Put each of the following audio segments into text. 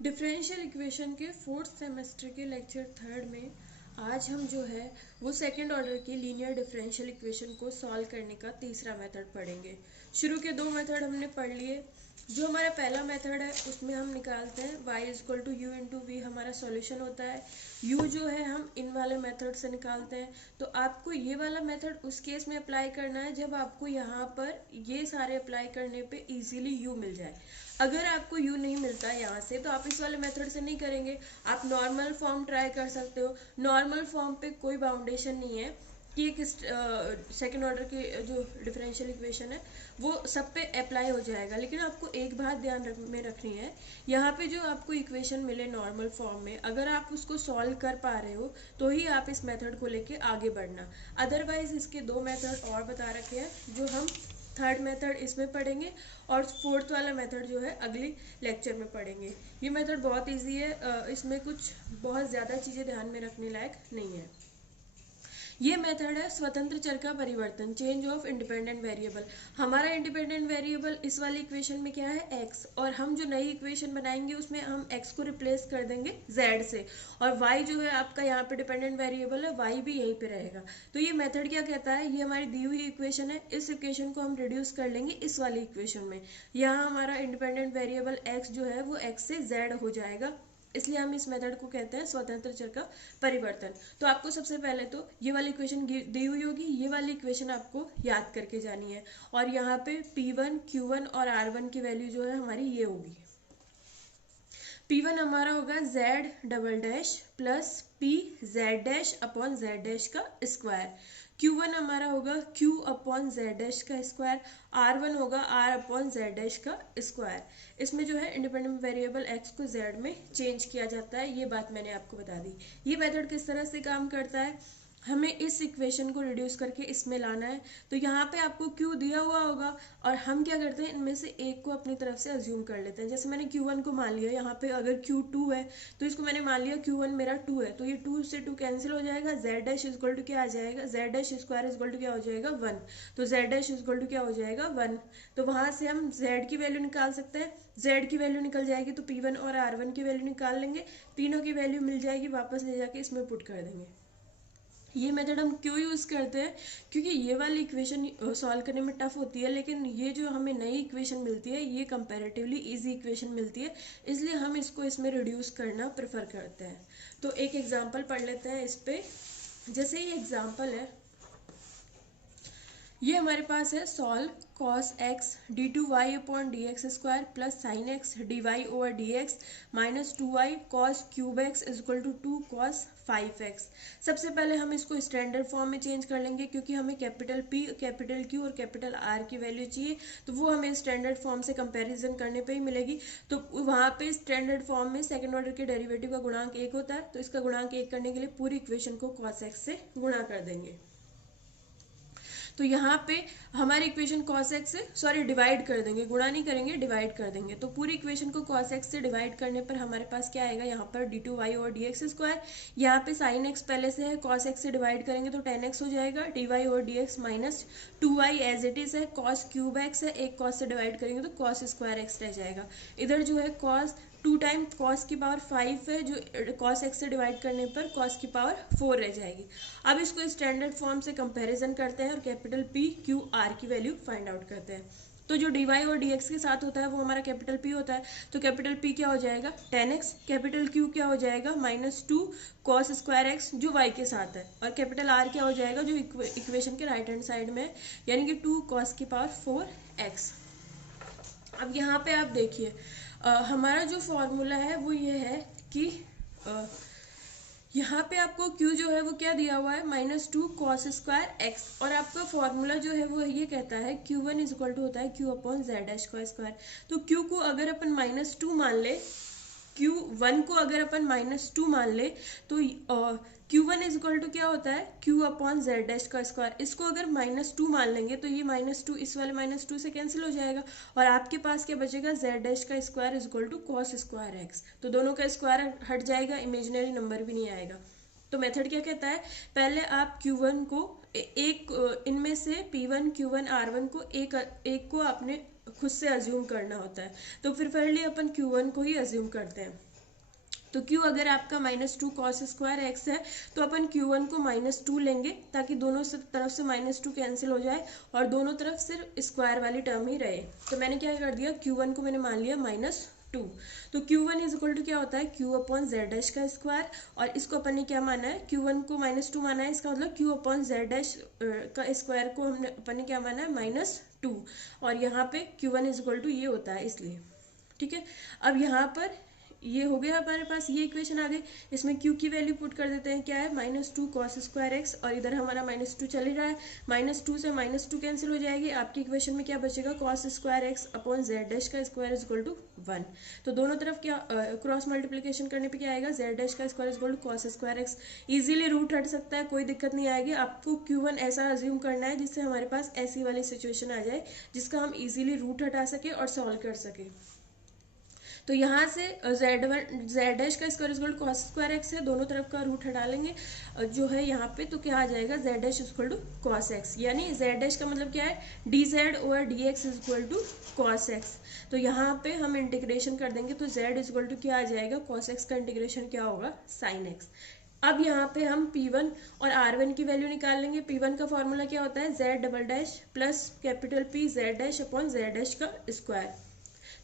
Differential equation के fourth semester के lecture third में आज हम जो है वो सेकंड ऑर्डर की लीनियर डिफरेंशियल इक्वेशन को सॉल्व करने का तीसरा मेथड पढ़ेंगे। शुरू के दो मेथड हमने पढ़ लिए। जो हमारा पहला मेथड है उसमें हम निकालते हैं y equal to u into v, हमारा सॉल्यूशन होता है। u जो है हम इन वाले मेथड से निकालते हैं। तो आपको ये वाला मेथड उस केस में अप्लाई करना है जब आपको यहाँ पर ये सारे अप्लाई करने पे इजीली u मिल जाए। अगर आपको u नहीं मिलता है यहाँ से तो आप इस वाले मेथड से नहीं करेंगे, आप नॉर्मल फॉर्म ट्राई कर सकते हो। नॉर्मल फॉर्म पे कोई बाउंडेशन नहीं है कि एक सेकेंड ऑर्डर की जो डिफरेंशियल इक्वेशन है वो सब पे अप्लाई हो जाएगा। लेकिन आपको एक बात ध्यान में रखनी है, यहाँ पे जो आपको इक्वेशन मिले नॉर्मल फॉर्म में, अगर आप उसको सॉल्व कर पा रहे हो तो ही आप इस मेथड को लेके आगे बढ़ना। अदरवाइज इसके दो मेथड और बता रखे हैं जो हम थर्ड मेथड इसमें पढ़ेंगे और फोर्थ वाला मेथड जो है अगली लेक्चर में पढ़ेंगे। ये मेथड बहुत इजी है, इसमें कुछ बहुत ज़्यादा चीज़ें ध्यान में रखने लायक नहीं है। ये मेथड है स्वतंत्र चर का परिवर्तन, चेंज ऑफ इंडिपेंडेंट वेरिएबल। हमारा इंडिपेंडेंट वेरिएबल इस वाली इक्वेशन में क्या है, x, और हम जो नई इक्वेशन बनाएंगे उसमें हम x को रिप्लेस कर देंगे z से, और y जो है आपका यहाँ पे डिपेंडेंट वेरिएबल है, y भी यहीं पे रहेगा। तो ये मेथड क्या कहता है, ये हमारी दी हुई इक्वेशन है, इस इक्वेशन को हम रिड्यूस कर लेंगे इस वाली इक्वेशन में। यहाँ हमारा इंडिपेंडेंट वेरिएबल x जो है वो x से z हो जाएगा, इसलिए हम इस मेथड को कहते हैं स्वतंत्र चर का परिवर्तन। तो आपको सबसे पहले तो ये वाली इक्वेशन दी हुई होगी, ये वाली इक्वेशन आपको याद करके जानी है, और यहाँ पे P1, Q1 और R1 की वैल्यू जो है हमारी ये होगी। P1 हमारा होगा Z double dash plus P Z dash upon Z dash का स्क्वायर। Q1 हमारा होगा Q अपॉन Z डैश का स्क्वायर। R1 होगा R अपॉन Z डैश का स्क्वायर। इसमें जो है इंडिपेंडेंट वेरिएबल x को z में चेंज किया जाता है, ये बात मैंने आपको बता दी। ये मेथड किस तरह से काम करता है, हमें इस इक्वेशन को रिड्यूस करके इसमें लाना है। तो यहाँ पे आपको q दिया हुआ होगा और हम क्या करते हैं, इनमें से एक को अपनी तरफ से अज्यूम कर लेते हैं। जैसे मैंने q1 को मान लिया, यहाँ पे अगर q2 है तो इसको मैंने मान लिया q1 मेरा 2 है, तो ये 2 से 2 कैंसिल हो जाएगा, z डैश इक्वल टू क्या आ जाएगा, z dash square equal to क्या हो जाएगा 1, तो z डैश इक्वल टू क्या हो जाएगा 1। तो वहां से हम z की वैल्यू निकाल सकते हैं, z की वैल्यू निकल जाएगी तो P1 और R1 की वैल्यू निकाल लेंगे, तीनों की वैल्यू मिल जाएगी, वापस ले जाके इसमें पुट कर देंगे। ये मेथड हम क्यों यूज़ करते हैं, क्योंकि ये वाली इक्वेशन सॉल्व करने में टफ होती है, लेकिन ये जो हमें नई इक्वेशन मिलती है ये कंपैरेटिवली इजी इक्वेशन मिलती है, इसलिए हम इसको इसमें रिड्यूस करना प्रेफर करते हैं। तो एक एग्जांपल पढ़ लेते हैं इस पे। जैसे ये एग्जांपल है, ये हमारे पास है solve cos x d2y upon d x square plus sine x d y over d x minus 2y cos cube x is equal to 2 cos 5x। सबसे पहले हम इसको स्टैंडर्ड फॉर्म में चेंज कर लेंगे, क्योंकि हमें कैपिटल P, कैपिटल Q और कैपिटल R की वैल्यू चाहिए, तो वो हमें स्टैंडर्ड फॉर्म से कंपैरिजन करने पे ही मिलेगी। तो वहाँ पे स्टैंडर्ड फॉर्म में सेकंड ऑर्डर के डेरिवेटिव का गुणांक 1 होता है, तो इसका गुणांक 1 करने के लिए पूरी इक्वेशन को cos x से गुणा कर देंगे। तो यहाँ पे हमारी इक्वेशन cos x से डिवाइड कर देंगे, गुणा नहीं करेंगे, डिवाइड कर देंगे। तो पूरी इक्वेशन को cos x से डिवाइड करने पर हमारे पास क्या आएगा, यहाँ पर d2y और dx स्क्वायर, यहाँ पे sin x पहले से है, cos x से डिवाइड करेंगे तो tan x हो जाएगा, dy और dx minus 2y as it is है, cos क्यूब x है, एक cos से डिवाइड करेंगे तो cos स्क्वायर x रह जाएगा। इधर जो है cos 2 टाइम cos की पावर 5 है, जो cos x से डिवाइड करने पर cos की पावर 4 रह जाएगी। अब इसको स्टैंडर्ड फॉर्म से कंपैरिजन करते हैं और कैपिटल P Q R की वैल्यू फाइंड आउट करते हैं। तो जो dy और dx के साथ होता है वो हमारा कैपिटल P होता है, तो कैपिटल P क्या हो जाएगा tan x, कैपिटल Q क्या हो जाएगा माइनस 2 cos स्क्वायर x जो y के साथ है, और कैपिटल R क्या हो जाएगा जो इक्वेशन के राइट हैंड साइड में है, यानी कि 2 cos की पावर 4x। अब यहाँ पे आप देखिए हमारा जो फॉर्मूला है वो ये है कि यहाँ पे आपको Q जो है वो क्या दिया हुआ है, माइनस 2 cos स्क्वायर x, और आपका फॉर्मूला जो है वो ये कहता है Q1 इज इक्वल टू होता है Q अपॉन Z डैश का स्क्वायर। तो Q को अगर अपन माइनस 2 मान ले, Q1 को अगर अपन माइनस 2 मान ले तो Q1 इज इक्वल टू क्या होता है Q अपॉन Z डैश का स्क्वायर। इसको अगर माइनस 2 मान लेंगे तो ये माइनस 2 इस वाले माइनस 2 से कैंसिल हो जाएगा, और आपके पास क्या बचेगा Z डैश का square is equal to cos square x। तो दोनों का स्क्वायर हट जाएगा, इमेजिनरी नंबर भी नहीं आएगा। तो मेथड क्या कहता है, पहले आप Q1 को एक इनमें से P1 Q1 R1 को एक को आपने खुद से अज्यूम करना होता है, तो फिर पहले अपन Q1 को ही अज्यूम करते हैं। तो Q अगर आपका -2 cos स्क्वायर x है तो अपन Q1 को -2 लेंगे ताकि दोनों तरफ से -2 कैंसिल हो जाए और दोनों तरफ सिर्फ स्क्वायर वाली टर्म ही रहे। तो मैंने क्या कर दिया, Q1 को मैंने मान लिया -2। तो Q1 इज इक्वल टू क्या होता है, Q अपॉन जेड डैश का स्क्वायर, और इसको अपन ने क्या माना है, Q1 को -2 माना है, इसका मतलब Q अपॉन जेड डैश का स्क्वायर को हमने अपन ने क्या माना है, -2, और यहाँ पे Q1 इज इक्वल टू ये होता है इसलिए। ठीक है, अब यहाँ पर ये हो गया हमारे पास, ये इक्वेशन आ गई। इसमें Q की वैल्यू पुट कर देते हैं, क्या है -2 cos स्क्वायर x, और इधर हमारा -2 चल ही रहा है, -2 से -2 कैंसिल हो जाएगी, आपकी इक्वेशन में क्या बचेगा, cos square x upon Z dash का स्क्वायर इज इक्वल टू 1। तो दोनों तरफ क्या क्रॉस मल्टीप्लीकेशन करने पे क्या आएगा, जेड डैश का square is equal to cos square x। Easily root हट सकता है, कोई दिक्कत नहीं आएगी। आपको Q1 ऐसा अज्यूम करना है जिससे हमारे पास ऐसी वाली सिचुएशन आ जाए जिसका हम इजीली रूट हटा सके और सॉल्व कर सके। तो यहाँ से जेड डैश का square equal to cos square x है, दोनों तरफ का रूट हटा लेंगे जो है यहाँ पे, तो क्या आ जाएगा, z dash equal to cos x, यानी जेड डैश का मतलब क्या है, d z over d x equal to cos x. तो यहाँ पे हम इंटीग्रेशन कर देंगे तो जेड इक्वल टू क्या आ जाएगा, कॉस एक्स का इंटीग्रेशन क्या होगा, साइन एक्स। अब यहाँ पे हम P1 और R1 की वैल्यू निकाल लेंगे। P1 का फॉर्मूला क्या होता है, Z double dash plus capital P Z dash upon Z dash का स्क्वायर।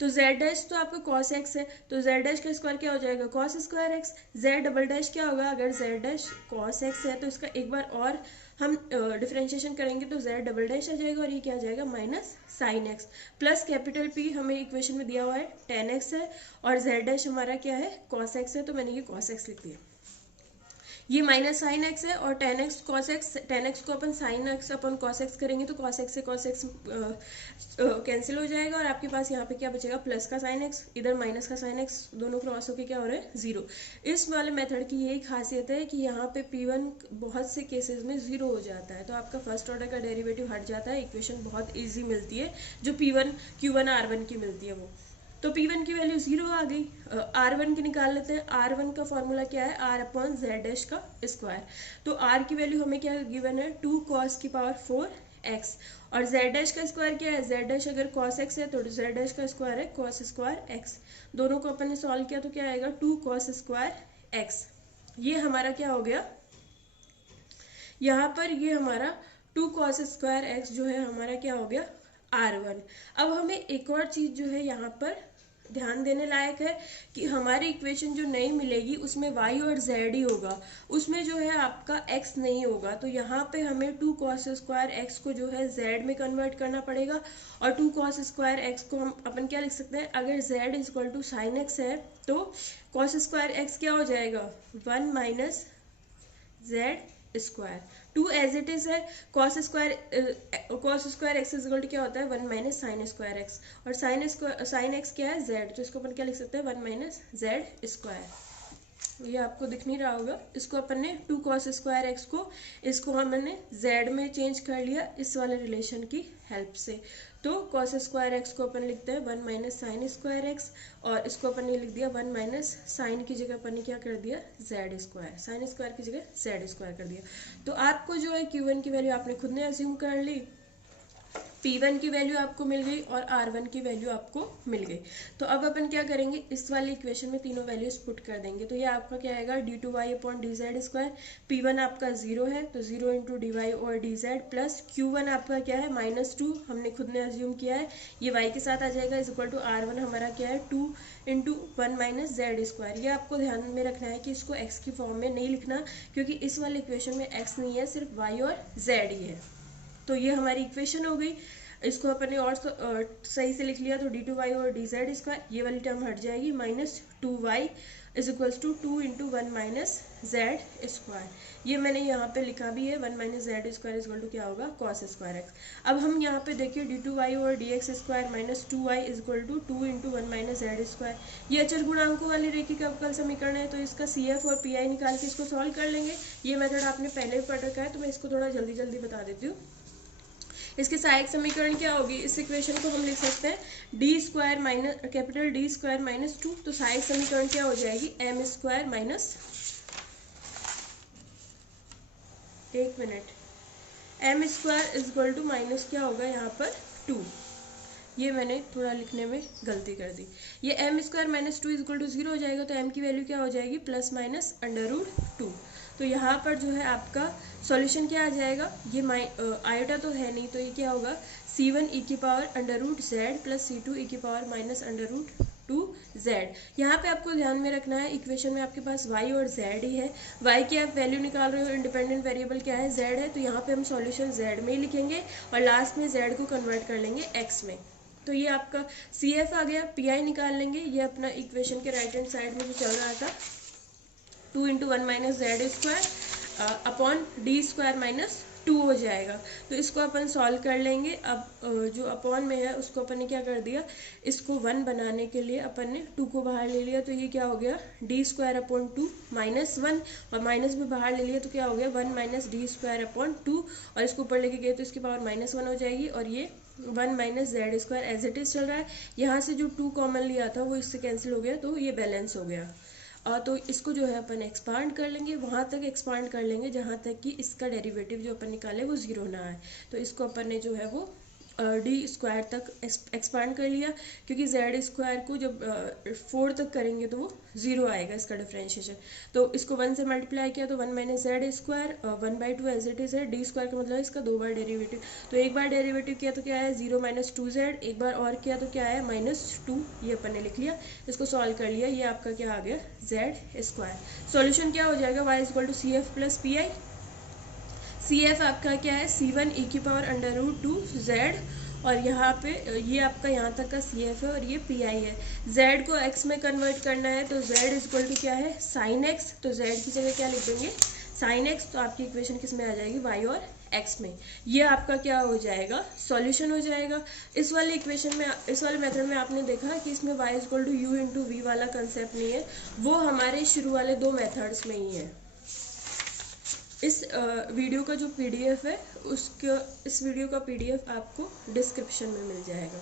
तो जेड डैश तो आपका कॉस एक्स है, तो जेड डैश का स्क्वायर क्या हो जाएगा, cos square x. Z double dash क्या होगा, अगर जेड डैश कॉस एक्स है तो इसका एक बार और हम डिफ्रेंशिएशन करेंगे तो जेड डबल डैश आ जाएगा, और ये क्या आ जाएगा, minus sine x plus capital P हमें इक्वेशन में दिया हुआ है टेन एक्स है, और जेड डैश हमारा क्या है, कॉस एक्स है, तो मैंने ये कॉस एक्स लिख दिया। ये माइनस साइन एक्स है, और ten x cos x, ten x को अपन sine x upon cos x करेंगे तो कॉस एक्स से कॉस एक्स कैंसिल हो जाएगा, और आपके पास यहाँ पे क्या बचेगा, प्लस का साइन एक्स, इधर माइनस का साइन एक्स, दोनों क्रॉस होके क्या हो रहा है, जीरो। इस वाले मेथड की यही खासियत है कि यहाँ पे P1 बहुत से केसेस में जीरो हो जाता है, तो आपका फर्स्ट ऑर्डर का डेरिवेटिव हट जाता है, इक्वेशन बहुत ईजी मिलती है जो P1 Q1 R1 की मिलती है वो। तो P1 की वैल्यू 0 आ गई। R1 की निकाल लेते हैं। R1 का फॉर्मूला क्या है, R अपॉन जेड डैश का स्क्वायर। तो R की वैल्यू हमें क्या गिवन है, 2 cos की पावर 4x, और जेड डैश का स्क्वायर क्या है, जेड डैश अगर cos x है तो जेड डैश का स्क्वायर है cos स्क्वायर x। दोनों को अपन ने सॉल्व किया तो क्या आएगा, 2 cos स्क्वायर x। ये हमारा क्या हो गया, यहाँ पर ये हमारा 2 cos स्क्वायर x जो है हमारा क्या हो गया, R1। अब हमें एक और चीज जो है यहाँ पर ध्यान देने लायक है कि हमारी इक्वेशन जो नहीं मिलेगी उसमें y और z ही होगा, उसमें जो है आपका x नहीं होगा। तो यहाँ पे हमें 2 cos स्क्वायर x को जो है z में कन्वर्ट करना पड़ेगा, और 2 cos स्क्वायर x को हम अपन क्या लिख सकते हैं, अगर z equal to sine x है तो cos स्क्वायर x क्या हो जाएगा, 1 minus z square. 2 as it is है, cos square x is equal to क्या होता है, 1 माइनस साइन स्क्वायर एक्स, और साइन एक्स क्या है, z, तो इसको अपन क्या लिख सकते हैं, 1 माइनस जेड स्क्वायर। ये आपको दिख नहीं रहा होगा, इसको अपन ने 2 cos स्क्वायर एक्स को, इसको हमने z में चेंज कर लिया इस वाले रिलेशन की हेल्प से। तो cos स्क्वायर एक्स को अपन लिखते हैं 1 माइनस साइन स्क्वायर एक्स, और इसको अपन ने लिख दिया 1 माइनस साइन की जगह अपन ने क्या कर दिया, जेड स्क्वायर, साइन स्क्वायर की जगह जेड स्क्वायर कर दिया। तो आपको जो है Q1 की वैल्यू आपने खुद ने अज्यूम कर ली, P1 की वैल्यू आपको मिल गई, और R1 की वैल्यू आपको मिल गई। तो अब अपन क्या करेंगे, इस वाली इक्वेशन में तीनों वैल्यूज पुट कर देंगे। तो ये आपका क्या आएगा, d2y upon D Z square. P1 आपका 0 है तो 0 इंटू डी वाई और डी जेड, प्लस Q1 आपका क्या है, -2, हमने खुद ने अज्यूम किया है, ये y के साथ आ जाएगा, इज इक्वल टू R1 हमारा क्या है, 2 इंटू 1 माइनस जेड स्क्वायर। ये आपको ध्यान में रखना है कि इसको x की फॉर्म में नहीं लिखना, क्योंकि इस वाले इक्वेशन में x नहीं है, सिर्फ y और z ही है। तो ये हमारी इक्वेशन हो गई, इसको अपन ने और सही से लिख लिया तो d2y और डी जेड स्क्वायर, ये वाली टर्म हट जाएगी, -2y is equals to 2 into 1 minus z square. ये मैंने यहाँ पे लिखा भी है, 1 minus z square is equal to क्या होगा, cos स्क्वायर एक्स। अब हम यहाँ पे देखिए d2y और dx square minus 2y is equal to 2 into 1 minus z square. ये अचर गुणांकों वाले रेखिक अवकल समीकरण है, तो इसका CF और PI निकाल के इसको सॉल्व कर लेंगे। ये मेथड आपने पहले भी पढ़ रखा है, तो मैं इसको थोड़ा जल्दी जल्दी बता देती हूँ। इसके सहायक समीकरण क्या होगी, इस इक्वेशन को हम लिख सकते हैं d square minus capital d square minus 2, तो सहायक समीकरण क्या हो जाएगी, m square minus, m square is equal to minus क्या होगा यहाँ पर 2, ये मैंने थोड़ा लिखने में गलती कर दी। ये m square minus 2 equal to 0 हो जाएगा, तो m की वैल्यू क्या हो जाएगी, प्लस माइनस √2। तो यहाँ पर जो है आपका सॉल्यूशन क्या आ जाएगा, ये आयोटा तो है नहीं, तो ये क्या होगा, c1 e की power √z plus c2 e की पावर माइनस √2z। यहाँ पे आपको ध्यान में रखना है, इक्वेशन में आपके पास y और z ही है। y की आप वैल्यू निकाल रहे हो, इंडिपेंडेंट वेरिएबल क्या है, z है, तो यहाँ पे हम सॉल्यूशन z में ही लिखेंगे और लास्ट में z को कन्वर्ट कर लेंगे x में। तो ये आपका CF आ गया, PI निकाल लेंगे, ये अपना इक्वेशन के राइट हैंड साइड में जो चल रहा था 2 × 1 minus z square upon D square minus 2 हो जाएगा। तो इसको अपन सॉल्व कर लेंगे। अब जो अपॉन में है उसको अपन ने क्या कर दिया, इसको 1 बनाने के लिए अपन ने 2 को बाहर ले लिया, तो ये क्या हो गया, डी स्क्वायर अपॉन 2 माइनस 1, और माइनस भी बाहर ले लिया तो क्या हो गया 1 माइनस डी स्क्वायर अपॉन 2, और इसको ऊपर लेके गए तो इसकी पावर -1 हो जाएगी, और ये 1 minus z square as it is चल रहा है। यहाँ से जो 2 कॉमन लिया था वो इससे कैंसिल हो गया, तो ये बैलेंस हो गया। तो इसको जो है अपन एक्सपांड कर लेंगे, वहाँ तक एक्सपांड कर लेंगे जहाँ तक कि इसका डेरिवेटिव जो अपन निकाले वो 0 ना आए। तो इसको अपन ने जो है वो डी स्क्वायर तक एक्सपांड कर लिया, क्योंकि जेड स्क्वायर को जब 4 तक करेंगे तो वो 0 आएगा इसका डिफ्रेंशिएशन। तो इसको 1 से मल्टीप्लाई किया तो 1 minus z square 1/2 as it is है, डी स्क्वायर का मतलब है इसका 2 बार डेरिवेटिव। तो एक बार डेरिवेटिव किया तो क्या है 0 माइनस 2z, एक बार और किया तो क्या है -2, ये अपन ने लिख लिया। इसको सॉल्व कर लिया, ये आपका क्या आ गया जेड स्क्वायर। सॉल्यूशन क्या हो जाएगा, y equal to CF plus PI। CF आपका क्या है c1 e की पावर √2z, और यहाँ पे ये आपका यहाँ तक का CF है और ये PI है। z को x में कन्वर्ट करना है, तो z इक्वल टू क्या है sin x, तो z की जगह क्या लिख देंगे sin x, तो आपकी इक्वेशन किस में आ जाएगी, y और x में। ये आपका क्या हो जाएगा, सॉल्यूशन हो जाएगा। इस वाले इक्वेशन में, इस वाले मेथड में आपने देखा कि इसमें y equal to u into v वाला कंसेप्ट नहीं है, वो हमारे शुरू वाले 2 मेथड्स में ही है। इस वीडियो का जो PDF है उसका, इस वीडियो का PDF आपको डिस्क्रिप्शन में मिल जाएगा।